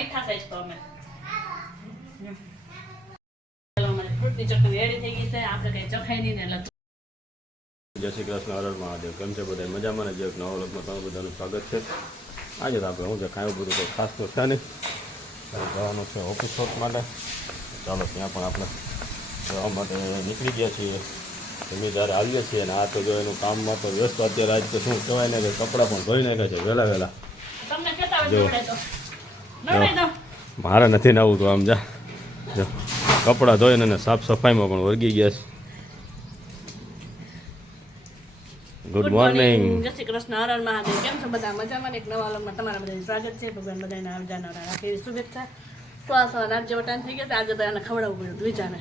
માઠા size તો અમે. ફ્રૂટની ચટણી ready થઈ ગઈ છે. આપણે કઈ ચખાઈ નહીં ને એટલે જય શ્રી કૃષ્ણ હરણ મહાદેવ. કેમ છે બધા મજામાં ને? જે એક નવા લોકમાં તમારું બધાનું સ્વાગત છે. આજે તો આપણે હું છે કાંઈ બધું કોઈ ખાસ તો છે નહીં. જવાનું છે ઓફિસ વર્ક માટે. ચાલો ત્યાં પણ આપણે જવા માટે નીકળી ગયા છીએ. અમે જ્યારે આવીએ છીએ ને આ તો જો એનું કામમાં તો વ્યસ્ત અત્યારે આજ તો શું કહેવાય ને કે કપડાં પણ ધોઈ નાખ્યા છે વહેલા વહેલા. જો. મારે નથી નવું તો આમ જા. જો. કપડાં ધોઈને અને સાફ સફાઈમાં પણ વર્ગી ગયા છે. ગુડ મોર્નિંગ જય શ્રી કૃષ્ણ. હર હર મહાદેવ. કેમ છો બધા? મજામાં એક નવા લોગમાં તમારા બધાનું સ્વાગત છે. ભગવાન બધાને આવજા નવરા રાખે શુભેચ્છા. સવાર રાત જેવો ટાઈમ થઈ ગયો આજે બધાને ખવડાવવું પડ્યું દ્વિજાને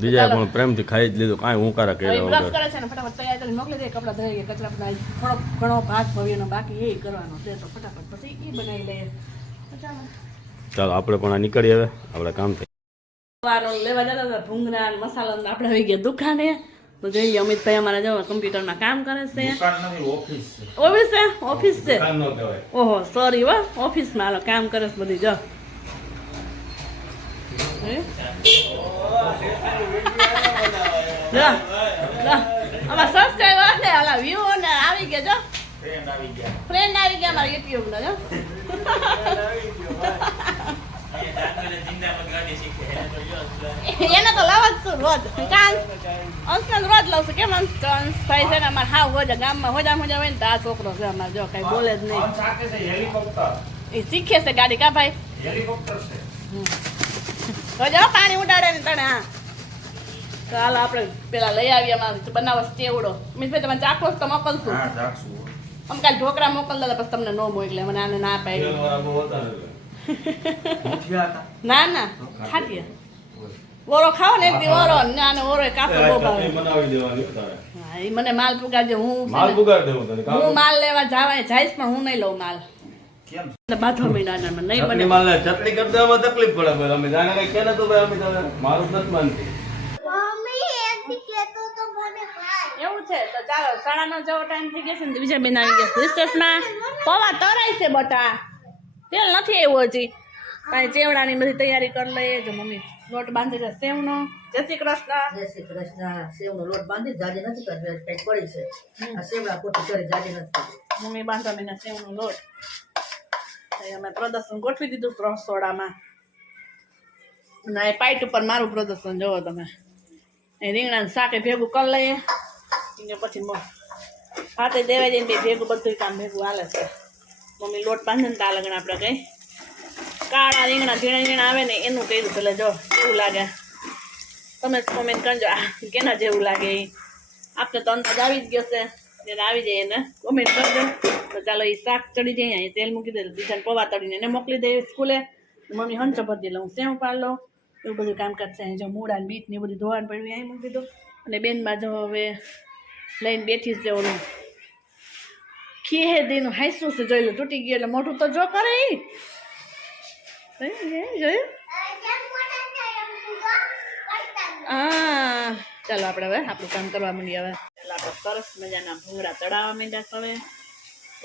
બીજા પણ પ્રેમથી ખાઈ જ લીધું. કાંઈ હું કારા કર્યા વગર. કરે છે ને ફટાફટ તૈયાર કરીને મોકલી દે કપડાં ધોઈ કચરા થોડો ઘણો ભાગ ભવ્યનો બાકી એ કરવાનો છે. તો ફટાફટ પછી એ બનાવી લઈએ ચાલો આપણે પણ આ નીકળીએ હવે. આપણે કામ થઈ લેવા જતા હતા ભૂંગળા અને મસાલો આપણે આવી ગયા દુકાને. તો જોઈએ અમિતભાઈ અમારા જો કમ્પ્યુટરમાં કામ કરે છે. ઓફિસ છે. ઓફિસ છે? ઓહો સોરી હો. ઓફિસમાં હાલો કામ કરે છે બધી જો. અમારા સબસ્ક્રાઈબર ને ઓલા વ્યૂ ને આવી ગયા જો. ફ્રેન્ડ આવી ગયા. અમારા યુટ્યુબ નો જો. એને તો જ છું રોજ. કાંસ અંશને રોજ લઉં છું કેમ અંશ? અંશભાઈ છે ને અમારે હાવ હોજા ગામમાં હોજા હોજા હોય ને તો આ છોકરો છે અમારે જો કઈ બોલે જ નહીં. એ શીખે છે ગાડી કા ભાઈ? જો પાણી ઉડાડે ને તને હા. તો હાલો આપણે પેલા લઈ આવીએ અમારે બનાવો ચેવડો. ચેવડો ભાઈ તમે ચાખો તો મોકલશું. આમ કાલ ઢોકળા મોકલ દાદા પછી તમને ન મોકલે. મને આને ના પાડી. ના ના. ખાટીએ ઓરો ખાવ ને એક દી ઓરો ને આને ઓરો કાફો બહુ ભાવે બનાવી દેવાની હા, એ મને માલ પુગાડજે હું માલ પુગાડ પુગાર દેવું તને હું માલ લેવા જાવાય જઈશ પણ હું નહીં લઉં માલ. મહિના નહીં ચટણી માલ ચટણી કરતા તકલીફ પડે. અમે જાણે કઈ કે તો ભાઈ અમે મારું નથી માનતી. એવું છે તો ચાલો સાડા નવ જેવો ટાઈમ થઈ ગયો છે ને બીજા બેન આવી ગયા રિસર્ચમાં પૌવા તરાય છે બટા. તેલ નથી આવ્યું હજી. કાંઈ ચેવડાની બધી તૈયારી કરી લઈએ. જો મમ્મી લોટ બાંધી છે સેવનો. જય શ્રી કૃષ્ણ. જય શ્રી કૃષ્ણ. સેવનો લોટ બાંધી જાજી નથી કરવી કંઈક પડી છે. આ સેવડા પોટી કરી જાજે નથી મમ્મી બાંધો મહિના સેવનો લોટ. અમે પ્રદર્શન ગોઠવી દીધું રસોડામાં. ના એ પાઇટ ઉપર મારું પ્રદર્શન જોવો તમે. એ રીંગણાનું એ ભેગું કરી લઈએ. એને પછી હાથે દેવાઈ જઈને બે ભેગું બધું કામ ભેગું હાલે છે. મમ્મી લોટ બાંધે ને તા આપણે કઈ. કાળા રીંગણા, ઝીણા ઝીણા આવે ને એનું કર્યું એટલે જો, કેવું લાગે? તમે કોમેન્ટ કરજો. કેના જેવું લાગે એ? આપણે તો અંદાજ આવી જ ગયો છે. જ્યારે આવી જાય એને કોમેન્ટ કરજો. તો ચાલો એ શાક ચડી જાય, અહીંયા તેલ મૂકી દે, બીજાને પૌવા તળીને એને મોકલી દે સ્કૂલે. મમ્મી હંચો ભરી દે હું સેવ પાડ લઉં એવું બધું કામ કરશે અહીં જો મૂળા બીટ ને એ બધું ધોવાનું પડ્યું અહીં મૂકી દો. અને બેનમાં જો હવે લઈને બેઠી છે ઓલું. ખીહે દીનું હાંસું છે જોયેલું તૂટી ગયું એટલે મોટું તો જો કરે જોયું? હા, ચાલો આપણે હવે આપણું કામ કરવા માંડીએ હવે. એટલે આપણે સરસ મજાના ભૂંગળા ચડાવવા માંડ્યા હવે.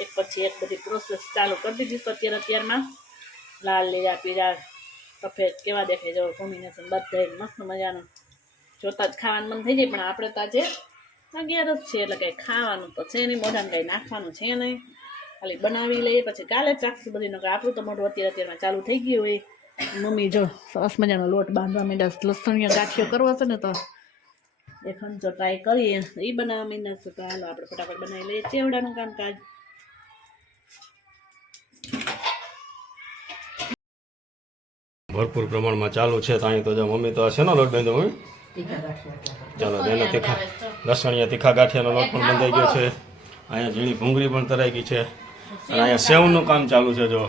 એક પછી એક બધી પ્રોસેસ ચાલુ કરી દીધી તો અત્યારે અત્યારમાં. લાલ, લીલા, પીળા, સફેદ કેવા દેખાય જો કોમ્બિનેશન બધા મસ્ત મજાનું. જોતા જ ખાવાનું મન થઈ જાય, પણ આપણે તો આજે અગિયાર જ છે એટલે કંઈ ખાવાનું તો છે નહીં મોઢામાં કંઈ નાખવાનું છે નહીં. ખાલી બનાવી લઈએ પછી કાલે ચાખશું બધી નકર આપણું તો મોઢું અત્યારે અત્યારમાં ચાલુ થઈ ગયું હોય. મમ્મી જો સરસ મજાનો લોટ બાંધવા માંડ્યા લસણીયો ગાંઠિયો કરવો છે ને તો. એ ખંચો ટ્રાય કરીએ એ બનાવવા માંડ્યા છે તો હાલો આપણે ફટાફટ બનાવી લઈએ ચેવડાનું કામકાજ. ભરપૂર પ્રમાણમાં ચાલુ છે તો અહીં તો જો મમ્મી તો છે ને લોટ બાંધો મમ્મી ચાલો એનો તીખા લસણિયા તીખા ગાંઠિયાનો લોટ પણ બંધાઈ ગયો છે. અહીંયા ઝીણી ભૂંગળી પણ તરાઈ ગઈ છે. અને અહીંયા સેવનું કામ ચાલુ છે જો.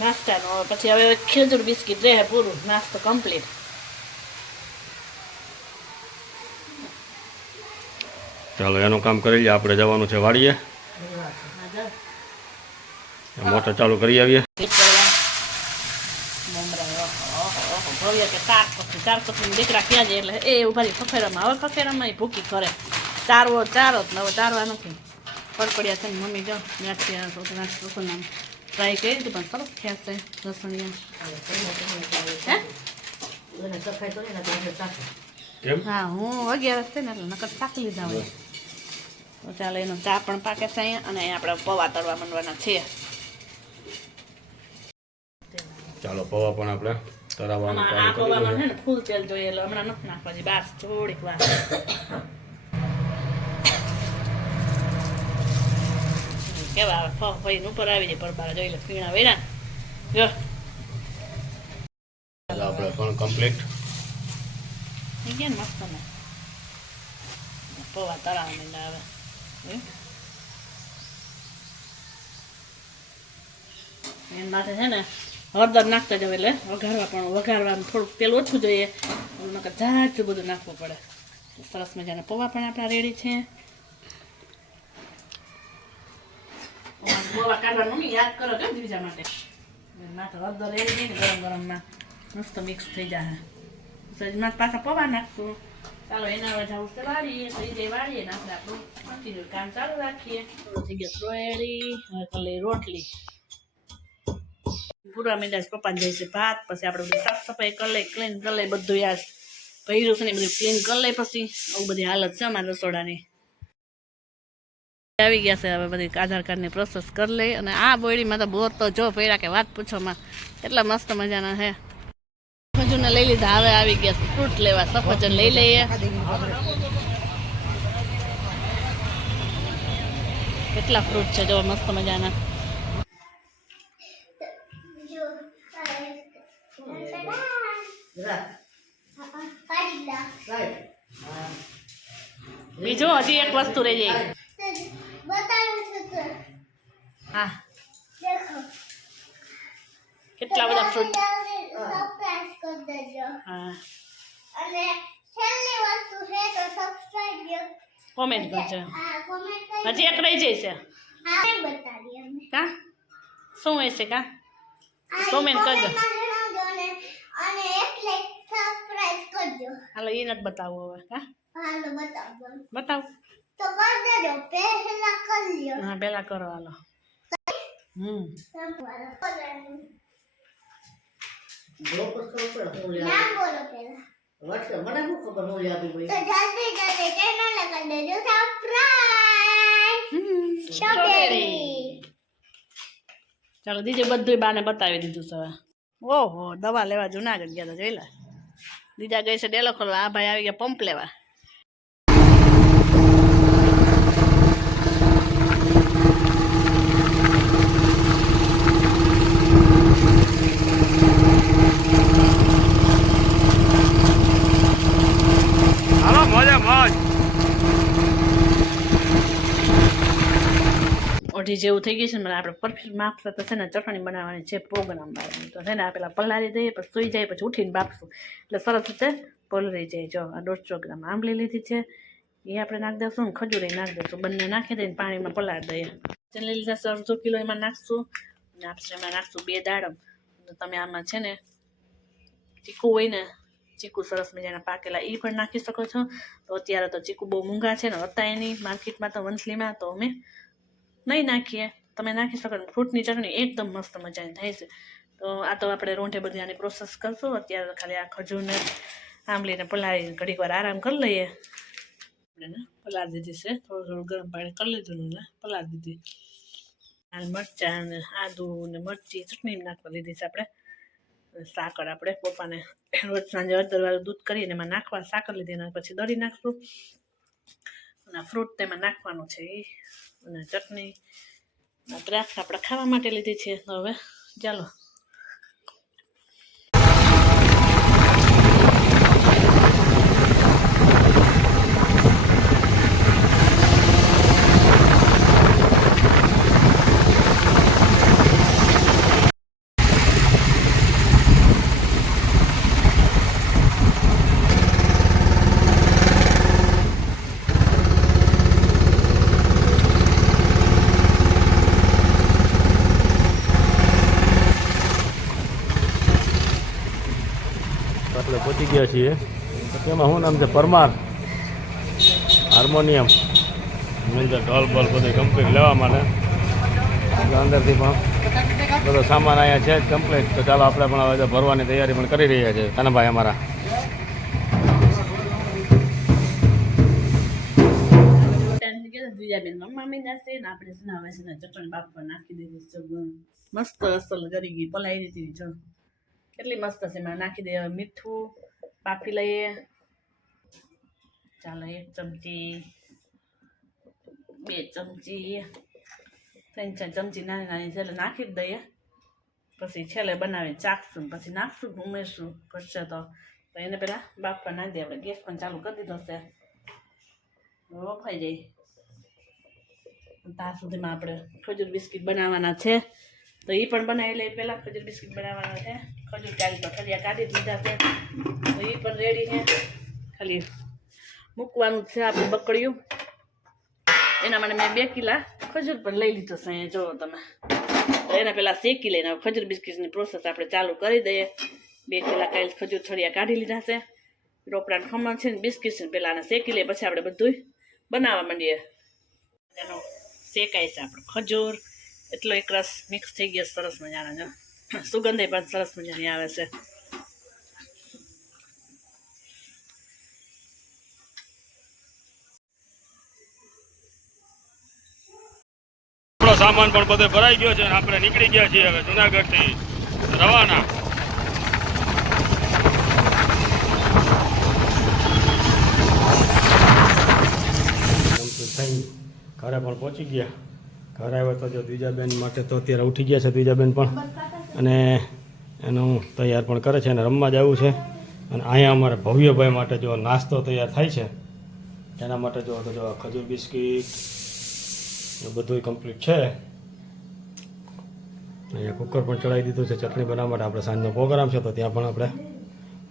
નાસ્તાનું. પછી હવે ખેજૂર બિસ્કીટ રહે પૂરું. નાસ્તો કમ્પ્લીટ. ચાલો એનું કામ કરી લઈએ. આપણે જવાનું છે વાડીએ. મોટર ચાલુ કરી આવીએ. કે ચાર પક્ષી ચાર પક્ષી દીકરા ક્યાં જાય એટલે એ ઊભા ખખેરામાં હવે ખખેરામાં એ ભૂકી કરે ચારવો ચારો જ હવે ચારવા નથી ફરફડિયા છે મમ્મી જો ગાંઠિયા સોતના રસોઈના ટ્રાય કરી હતી પણ સરસ થયા છે રસોઈયા હે હા હું અગિયાર છે ને એટલે નકર શાક લીધા હોય તો ચાલો એનો ચા પણ પાકે છે અહીંયા અને અહીંયા આપણે પૌવા તળવા માંડવાના છે ચાલો પૌવા પણ આપણે તરાવવાનું આમાં ચાલુ આ કરી પૌવામાં છે દઈએ ને ફૂલ તેલ જોઈએ એટલે હમણાં નથી નાખવા હજી બાર થોડીક વાર કેવા આવે ફો ફઈને ઉપર આવી જાય પરબાર જોઈ લે પીણા વેરા જો આજે આપણે પણ કમ્પ્લીટ થઈ ગયા ને મસ્ત ને પૌવા તળાવ માંડ્યા આવે હમ. એના માટે છે ને હળદર નાખતા જાવ એટલે વઘારવા પણ વઘારવામાં થોડુંક તેલ ઓછું જોઈએ નકર જાજુ બધું નાખવું પડે. સરસ મજાના પૌવા પણ આપણા રેડી છે. પૌવા હળદર રેડી જઈને ગરમ ગરમમાં મસ્ત મિક્સ થઈ જાય સજમાં પાછા પૌવા નાખશું. ચાલો એના હવે જવું છે વાળીએ, તો જે વાળીએ ને કામ ચાલુ રાખીએ. થઈ ગયો રોટલી. પૂરા મીંડા પપ્પાને જાય છે ભાત, પછી આપણે બધું સાફ સફાઈ કરી લઈએ ક્લીન કરી લઈએ, બધું યાર. ભર્યું છે બધું ક્લીન કરી લઈએ પછી. આવું બધી હાલત છે અમારા રસોડાની. આવી ગયા છે હવે બધી આધાર કાર્ડની પ્રોસેસ કરી લઈ અને આ બોયડીમાં તો બોર તો જો પડ્યા કે વાત પૂછોમાં. એટલા મસ્ત મજાના છે. સફરજનને લઈ લીધા, હવે આવી ગયા ફ્રૂટ લેવા. સફરજન લઈ લઈએ. કેટલા ફ્રૂટ છે જો મસ્ત મજાના. બીજું હજી એક વસ્તુ રહી જાય. હા. કેટલા બધા ફ્રૂટ હા. અને છેલ્લી વસ્તુ છે તો સબસ્ક્રાઇબ કોમેન્ટ કરજો. હજી એક રહી છે. હા. શું હશે કા? કોમેન્ટ કરજો. અને એક લાઈક સબસ્ક્રાઇબ કરજો. હાલો એ નથી બતાવો હવે હા? હાલો બતાવો બતાવ. તો કરી દેજો પહેલા કરી લ્યો. હા પેલા કરો હાલો. હમ. પહેલા. મને શું ખબર હું તો જલ્દી જલ્દી ચેનલ કરી દેજો સ્ટ્રોબેરી ચાલો દીજે બધું બાને બતાવી દીધું છે હવે. ઓહો, દવા લેવા જુનાગઢ ગયા હતા જોઈ લે. દીજા ગઈ છે ડેલો ખોલવા, આ ભાઈ આવી ગયા પંપ લેવા હાલો મજા મોજ ઓઢી જેવું થઈ ગયું છે ને આપણે પરફેક્ટ માપ તો છે ને ચટણી બનાવવાની છે પ્રોગ્રામ વાળાની. તો છે ને આ પેલા પલાળી દઈએ, પછી સુઈ જાય, પછી ઉઠીને બાપશું એટલે સરસ રીતે પલળી જાય. જો, આ દોઢસો ગ્રામ આંબલી લીધી છે. એ આપણે નાખી દઈશું ને, ખજૂરી નાખી દઈશું. બંને નાખી દઈને પાણીમાં પલાળી દઈએ. ચને લીધા છે અડધો કિલો એમાં નાખશું. અને આપણે એમાં નાખશું બે દાડમ. તો તમે આમાં છે ને, ચીકુ હોય ને, ચીકુ સરસ મજાના પાકેલા એ પણ નાખી શકો છો. તો અત્યારે તો ચીકુ બહુ મૂંઘા છે ને હતા એની માર્કેટમાં તો વંથલીમાં તો અમે નહીં નાખીએ. તમે નાખી શકો ફ્રૂટની ચટણી એકદમ મસ્ત મજાની થાય છે. તો આ તો આપણે રોંઢે બધી આની પ્રોસેસ કરશું. અત્યારે ખાલી આ ખજૂરને, આંબલીને પલાળીને ઘડીક વાર આરામ કરી લઈએ. આપણે પલાળી દીધી છે. થોડું થોડું ગરમ પાણી કરી લીધું ને પલાળી દીધી. લાલ મરચાં ને આદુ ને મરચી, ચટણી નાખવા લીધી છે આપણે. સાકર આપણે પપ્પાને રોજ સાંજે હળદરવાળું દૂધ કરીને એમાં નાખવા, સાકર લીધી પછી દળી નાખશું. અને ફ્રૂટ તેમાં નાખવાનું છે એ અને ચટણી દ્રાક્ષ આપણે ખાવા માટે લીધી છે. તો હવે ચાલો. આપણે પહોંચી ગયા છીએ. તેમાં શું નામ છે? પરમાર હાર્મોનિયમ. અંદર ઢોલ બોલ બધું કમ્પ્લીટ લેવા માટે. એટલે અંદરથી પણ બધો સામાન અહીંયા છે જ કમ્પ્લીટ તો ચાલો આપણે પણ હવે ભરવાની તૈયારી પણ કરી રહ્યા છે કાનાભાઈ અમારા. બીજા બેન આપણે છે ને હવે છે નાખી દીધી છે મસ્ત અસલ કરી ગઈ, પલાઈ દીધી જો. કેટલી મસ્ત છે. એમાં નાખી દઈએ હવે મીઠું, બાફી લઈએ. ચાલો એક ચમચી, બે ચમચી, ત્રણ, ચાર ચમચી નાની નાની છેલ્લે નાખી જ દઈએ. પછી છેલ્લે બનાવીને ચાખશું પછી નાખશું ઉમેરશું ઘટશે તો. એને પહેલાં બાફવા નાખી દઈએ. આપણે ગેસ પણ ચાલુ કરી દીધો છે. વફાઈ ત્યાં સુધીમાં આપણે ખજૂર બિસ્કિટ બનાવવાના છે. તો એ પણ બનાવી લઈએ. પહેલાં ખજૂર બિસ્કિટ બનાવવાના છે. ખજૂર ચાલી તો ખલિયા કાઢી દીધા છે. એ પણ રેડી છે. ખાલી મૂકવાનું છે આપણે બકડ્યું એના માટે મેં બે કિલા ખજૂર પણ લઈ લીધો છે અહીંયા. જુઓ તમે. એના પહેલાં શેકી લઈને ખજૂર બિસ્કિટની પ્રોસેસ આપણે ચાલુ કરી દઈએ. બે કિલા કાંઈ ખજૂર છડિયા કાઢી લીધા છે. રોપડાનું ખમણ છે ને બિસ્કિટ છે પહેલાં શેકી લઈએ, પછી આપણે બધું બનાવવા માંડીએ. એનો શેકાય છે આપણો ખજૂર. એટલો એક રસ મિક્સ થઈ ગયો સરસ મજાનો, જો. સુગંધ પણ સરસ મજાની આવે છે. આપણો સામાન પણ બધો ભરાઈ ગયો છે અને આપણે નીકળી ગયા છીએ હવે જુનાગઢથી રવાના. ઘરે પણ પહોંચી ગયા. ઘરે આવ્યા તો જો દ્વિજાબેન માટે તો અત્યારે ઉઠી ગયા છે દ્વિજાબેન પણ. અને એનું તૈયાર પણ કરે છે અને રમવા જવું છે. અને અહીંયા અમારે ભવ્યભાઈ માટે જો નાસ્તો તૈયાર થાય છે એના માટે જો, તો જો ખજૂર બિસ્કિટ, એ બધું કમ્પ્લીટ છે. અહીંયા કુકર પણ ચડાવી દીધું છે, ચટણી બનાવવા માટે આપણે સાંજનો પ્રોગ્રામ છે, તો ત્યાં પણ આપણે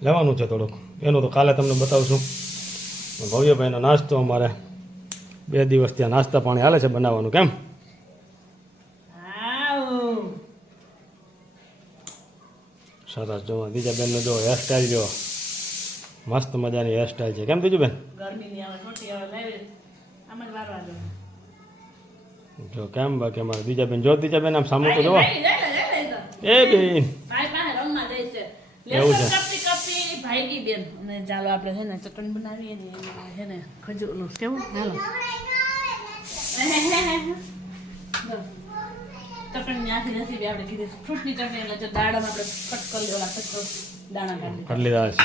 લેવાનું છે થોડુંક. એનું તો કાલે તમને બતાવશું. ભવ્યભાઈનો નાસ્તો અમારે બે દિવસ ત્યાં નાસ્તા પાણી હાલે છે, બનાવવાનું. કેમ? સરસ. જો બીજા બેનનો જો હેરસ્ટાઈલ જો મસ્ત મજાની હેરસ્ટાઈલ છે. કેમ બીજું બેન? જ કેમ બાકી અમારે? બીજા બેન જો બીજા બેન આમ સામુ તો જોવો એ. બેન. એવું છે. કપી કપી બેન. ચાલો આપણે છે ને ચટણી બનાવીએ છે ને ખજૂરનું. કેવું? હાલો. ચટણી ત્યાંથી નથી આપણે કીધી ફ્રૂટની ચટણી એટલે જો દાડામાં આપણે કટ કરી દેવાના કચરો દાણા કાઢી કરી લીધા છે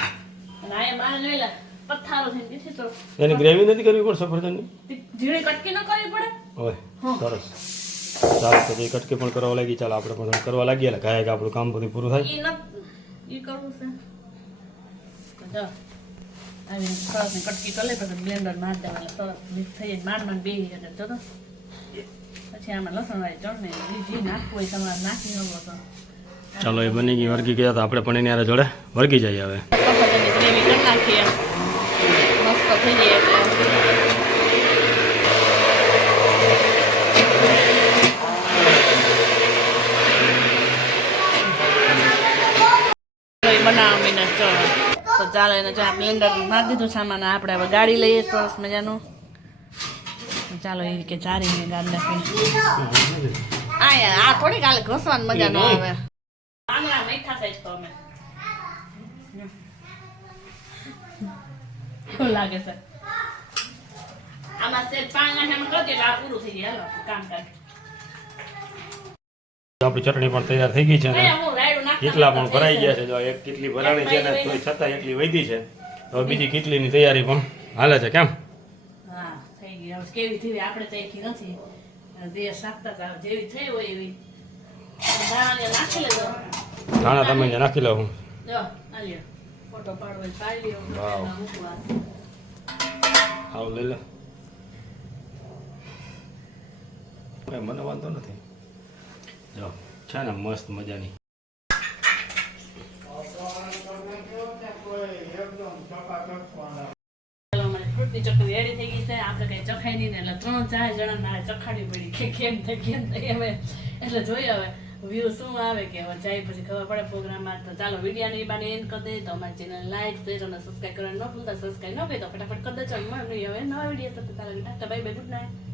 અને આ બાર જોઈ લે પથ્થારો થઈને દીધી તો. એની ગ્રેવી નથી કરવી પડશે સફરજનની? ઝીણી કટકી ન કરવી પડે? હોય સરસ. ચાલો તો એ કટકી પણ કરવા લાગી ચાલો આપણે પણ કરવા લાગીએ એટલે ગાયક આપણું કામ બધું પૂરું થાય. ઈ કરવું છે. જો આવી સરસ કટકી કરી લે પછી બ્લેન્ડર માર સરસ મિક્સ થઈ જાય માંડ માંડ બેસી અને જો પછી આમાં લસણ ચટણી ઈ નાખવું હોય તમારે નાખી શકો તો ચાલો એ બની ગઈ વર્ગી ગયા તો આપણે પણ એની આરે જોડે વર્ગી જઈએ હવે. મસ્ત થઈ જાય એટલે. તો એ બનાવવા મીને તો તો ચાલો એને જો બ્લેન્ડર મારી દીધું સામાન આપણે હવે ગાડી લઈએ સરસ મજાનું. ચાલો એ કે ચારીને ગાડી નાખી આ યાર આ થોડી કાલે ઘસવાની મજા ન આવે. આંગળા મીઠા થાય તો અમે. કેવું લાગે છે? આમાં સેજ પાંગા છે એમ એટલે આ પૂરું થઈ જાય. હાલો કામ કાજ આપણી ચટણી પણ તૈયાર થઈ ગઈ છે ને. કેટલા પણ ભરાઈ ગયા છે. જો એક કેટલી ભરાણી છે ને તોય છતાં એટલી વધી છે. હવે બીજી કેટલીની તૈયારી પણ હાલે છે. કેમ? કેવી થઈ આપણે ચાખી નથી. દેહ શાકતા જેવી થઈ હોય એવી. દાણા નાખી લેજો. ધાણા તમે નાખી નાખી હું. જો આ લ્યો. ફોટો પાડવો પાડી લ્યો. આવ લઈ લે. મને વાંધો નથી. જો છે ને મસ્ત મજાની ચાલો અમારી ફ્રૂટની ચટણી રેડી થઈ ગઈ છે આપણે કઈ ચખાઈ નહીં ને એટલે ત્રણ ચાર જણા મારે ચખાડી પડી કે કેમ થાય કેમ થાય હવે એટલે જોઈએ હવે વ્યૂ શું આવે કે હવે જાય પછી ખબર પડે પ્રોગ્રામમાં તો ચાલો વિડીયોને એ બાને એન્ડ કરી દઈએ. તો અમારી ચેનલ લાઈક શેર અને સબસ્ક્રાઈબ કરવાનું ન ભૂલતા. સબસ્ક્રાઈબ ન કરી તો ફટાફટ કરી દેજો. એમાં હવે નવા વીડિયો સાથે ચાલો tata bye bye good night